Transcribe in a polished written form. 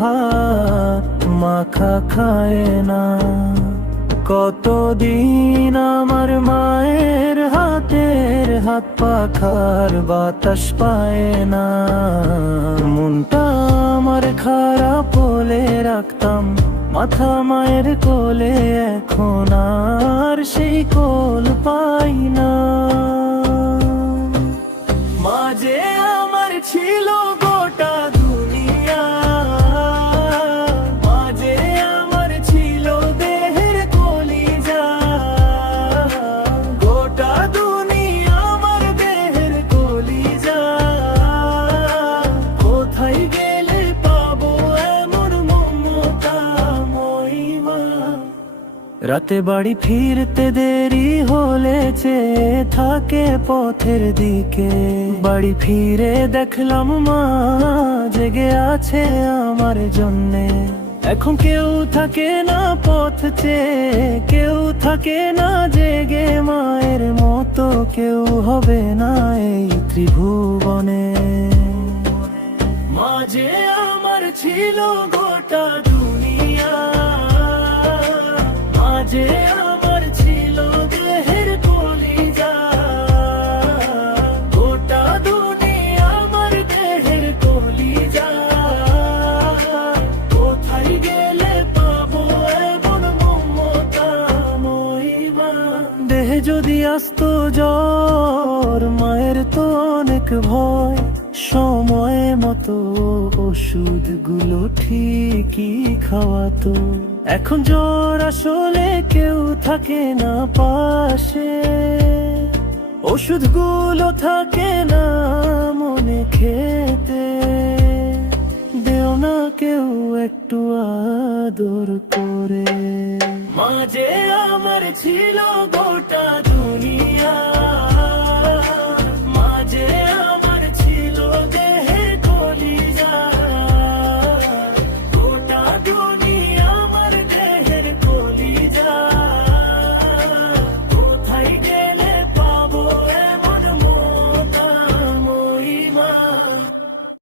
ভাত মাখা খায় না। কতদিন আমার মায়ের হাতের হাত পাখার বাতাস পায় না। মনটা আমার খারাপ হলে রাখতাম মাথা মায়ের কোলে, এখন আর সেই কোল পাই না। মা যে আমার ছিল গোটা দুনিয়া, মা যে আমার ছিল দেহের কলিজা। গোটা দুনিয়া আমার দেহের কলিজা, কোথায় গেলে পাবো এমন মমতা মহিমা। রাতে বাড়ি ফিরতে দেরি হলে চেয়ে থাকে পথের দিকে। বাড়ি ফিরে দেখলাম মা জেগে আছে আমার জন্যে। এখন কেউ থাকে না পথ চেয়ে, কেউ থাকে না জেগে, মায়ের মতো কেউ হবে না এই ত্রিভুবনে। মা যে আমার ছিল গোটা দুনিয়া, মা যে আমার ছিল দেহের কলিজা। গোটা দুনিয়া আমার দেহের কলিজা, কোথায় গেলে পাবো এমন মমতা মহিমা। দেহে যদি আসতো জ্বর, মায়ের তো অনেক ভয়, সময় মতো ওষুধগুলো ঠিকই খাওয়াতো। এখন জ্বর আসলে কেউ থাকে না পাশে, ওষুধগুলো থাকে না মনে খেতে। দেও না কেউ একটু আদর করে। মা যে আমার ছিল গোটা